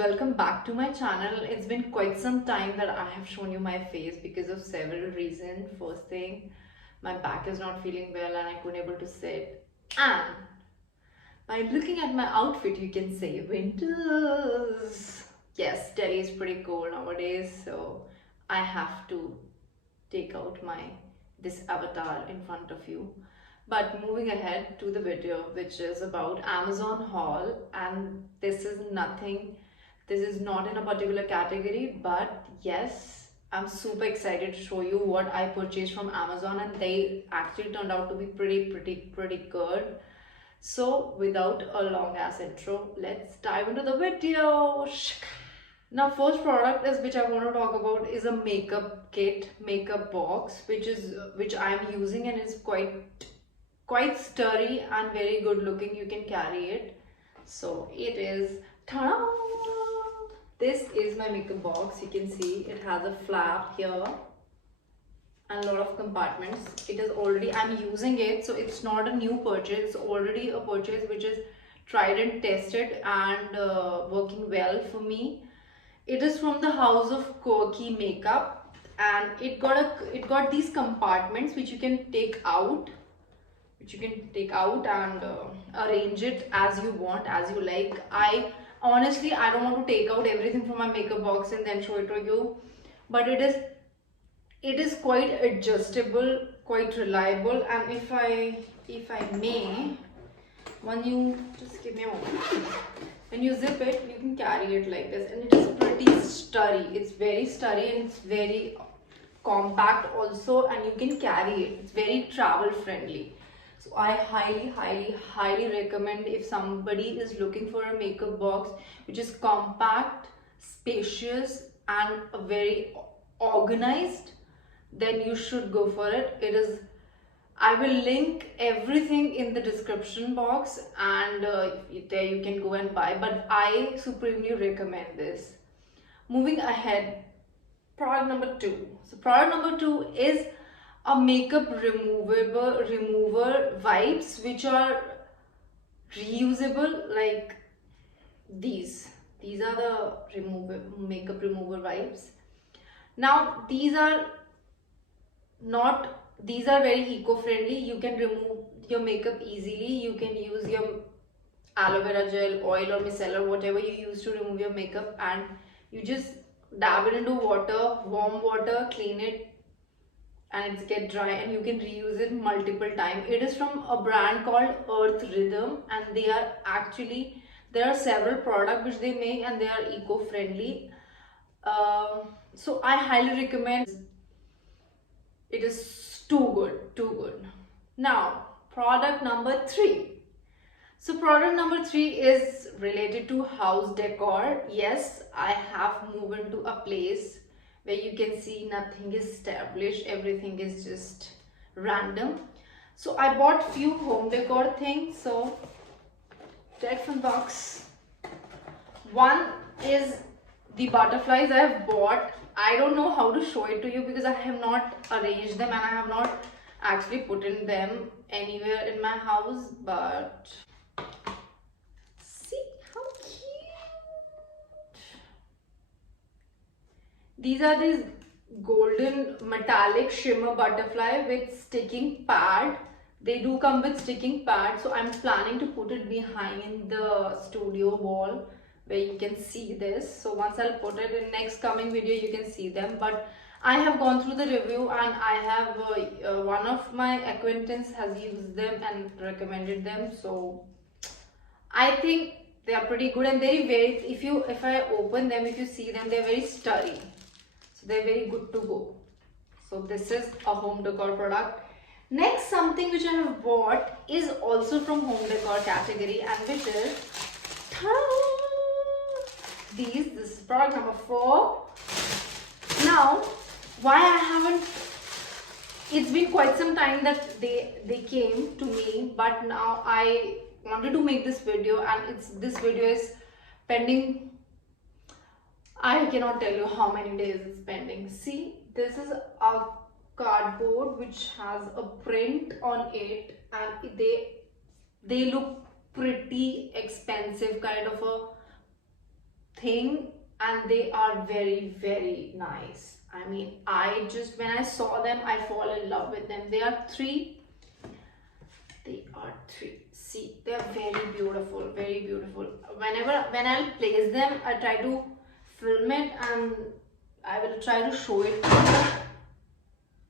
welcome back to my channel. It's been quite some time that I have shown you my face because of several reasons. First thing, my back is not feeling well and I couldn't able to sit. And by looking at my outfit, you can say winters. Yes, Delhi is pretty cold nowadays, so I have to take out my this avatar in front of you. But moving ahead to the video, which is about Amazon haul, and this is nothing, this is not in a particular category, but yes, I'm super excited to show you what I purchased from Amazon, and they actually turned out to be pretty good. So without a long ass intro, let's dive into the video. Now, first product is which I want to talk about is a makeup kit, makeup box, which I am using, and is quite sturdy and very good looking. You can carry it. So it is, ta-da! This is my makeup box. You can see it has a flap here and a lot of compartments. It is already, I'm using it, so it's not a new purchase. It's already a purchase which is tried and tested and working well for me. It is from the house of Quirky Makeup, and it got these compartments which you can take out, and arrange it as you want, as you like. I honestly, I don't want to take out everything from my makeup box and then show it to you, but it is quite adjustable, quite reliable. And if I may, when you just give me a moment, when you zip it, you can carry it like this, and it is pretty sturdy. It's very sturdy and it's very compact also, and you can carry it. It's very travel friendly. So I highly recommend, if somebody is looking for a makeup box which is compact, spacious and very organized, then you should go for it. It is, I will link everything in the description box, and there you can go and buy, but I supremely recommend this. Moving ahead, product number 2. So product number 2 is a makeup remover wipes, which are reusable, like these are the makeup remover wipes. Now these are very eco-friendly. You can remove your makeup easily. You can use your aloe vera gel, oil or micellar, whatever you use to remove your makeup, and you just dab it into water, warm water, clean it, and it's get dry, and you can reuse it multiple times. It is from a brand called Earth Rhythm, and there are several products which they make, and they are eco-friendly. So I highly recommend. It is too good. Now, product number 3. So product number 3 is related to house decor. Yes, I have moved into a place where you can see nothing is established, everything is just random. So I bought few home decor things. So direct from box. One is the butterflies I have bought. I don't know how to show it to you because I have not arranged them, and I have not actually put in them anywhere in my house, but see how cute. These are these golden metallic shimmer butterfly with sticking pad. They do come with sticking pad, so I'm planning to put it behind the studio wall where you can see this. So once I'll put it in next coming video, you can see them. But I have gone through the review, and I have one of my acquaintance has used them and recommended them. So I think they are pretty good, and very if I open them, if you see them, they're very sturdy. So they're very good to go. So this is a home decor product. Next, something which I have bought is also from home decor category, and which is this is product number 4. Now, why I haven't, it's been quite some time that they came to me, but now I wanted to make this video, and this video is pending. I cannot tell you how many days it's pending. See, this is a cardboard which has a print on it, and they look pretty expensive, kind of a thing, and they are very, very nice. I mean, I just, when I saw them, I fall in love with them. They are three. See, they are very beautiful, very beautiful. When I'll place them, I try to film it and I will try to show it to you.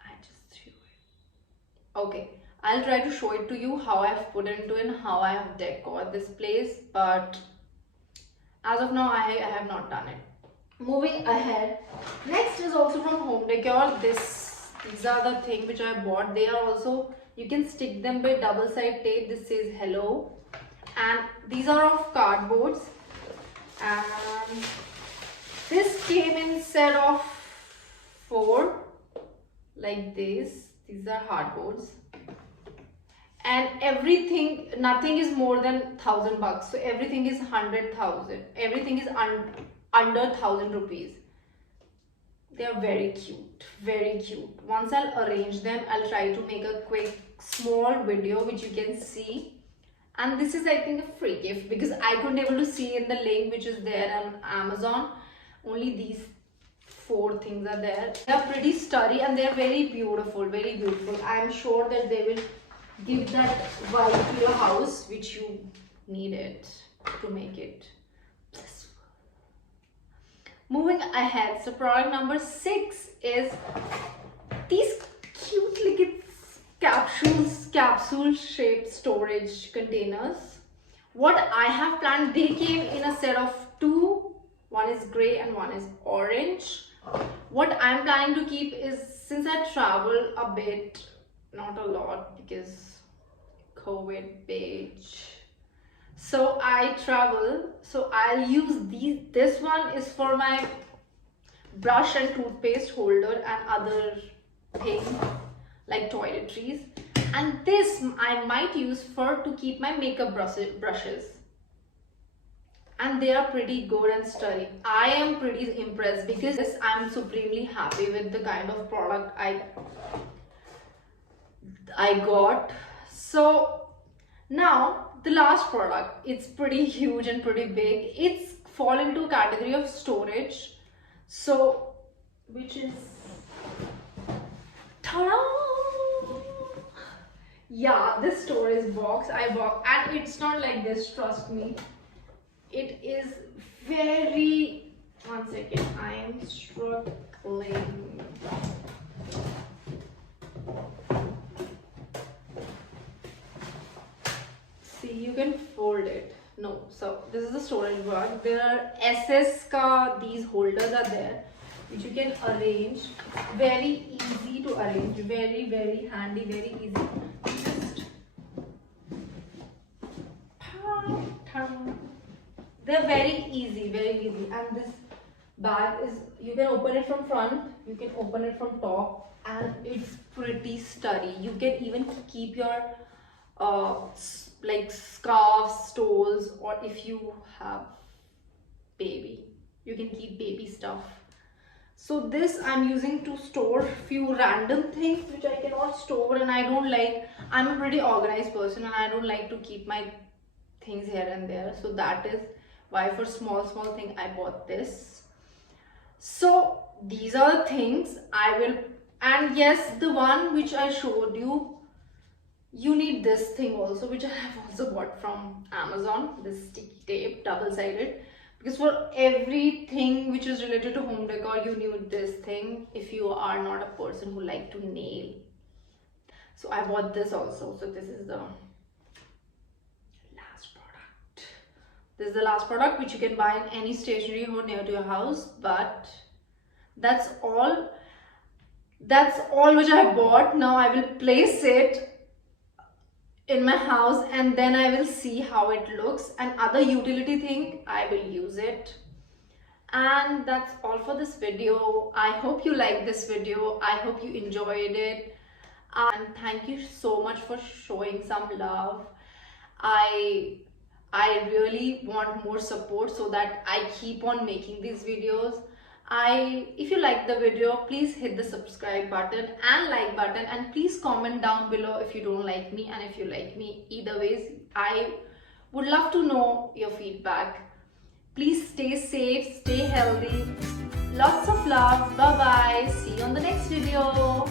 I just threw it. Okay, I'll try to show it to you how I've put into it and how I have decorated this place, but as of now, I have not done it. Moving ahead, next is also from Home Decor. These are the things which I bought. They are also, you can stick them with double side tape. This says hello, and these are of cardboards, and this came in set of 4 like this. These are hardboards, and everything, nothing is more than $1,000, so everything is 100,000. Everything is under 1,000 rupees. They are very cute, very cute. Once I'll arrange them, I'll try to make a quick small video which you can see. And this is, I think, a free gift because I couldn't able to see in the link which is there on Amazon. Only these 4 things are there. They are pretty sturdy and they are very beautiful, very beautiful. I am sure that they will give that vibe to your house which you need it to make it blissful. Moving ahead, so product number 6 is these cute little capsule shaped storage containers. What I have planned, they came in a set of 2. One is gray and one is orange. What I'm planning to keep is, since I travel a bit, not a lot because COVID beige, so I travel, so I'll use these. This one is for my brush and toothpaste holder and other things like toiletries, and this I might use to keep my makeup brushes, and they are pretty good and sturdy. I am pretty impressed because I'm supremely happy with the kind of product I got. So now the last product, it's pretty huge and pretty big. It's fall into a category of storage, so which is, ta-da! Yeah, this storage box I bought, and it's not like this, trust me. It is very, one second, I am struggling. See, you can fold it. No, so this is the storage box. There are these holders are there which you can arrange. Very easy to arrange, very, very handy, very easy. Just they're very easy, and this bag is, you can open it from front, you can open it from top, and it's pretty sturdy. You can even keep your like scarves, stoles, or if you have baby, you can keep baby stuff. So this I'm using to store few random things which I cannot store, and I don't like, I'm a pretty organized person and I don't like to keep my things here and there. So that is why for small thing I bought this. So these are the things I will, and yes, the one which I showed you, you need this thing also, which I have also bought from Amazon, this sticky tape, double-sided, because for everything which is related to home decor, you need this thing if you are not a person who like to nail. So I bought this also. So this is the last product. This is the last product which you can buy in any stationery store near to your house, but that's all which I bought. Now I will place it in my house and then I will see how it looks, and other utility thing I will use it. And that's all for this video. I hope you liked this video. I hope you enjoyed it, and thank you so much for showing some love. I really want more support so that I keep on making these videos. If you like the video, please hit the subscribe button and like button, and please comment down below if you don't like me and if you like me. Either ways, I would love to know your feedback. Please stay safe. healthy. Lots of love. Bye bye. See you on the next video.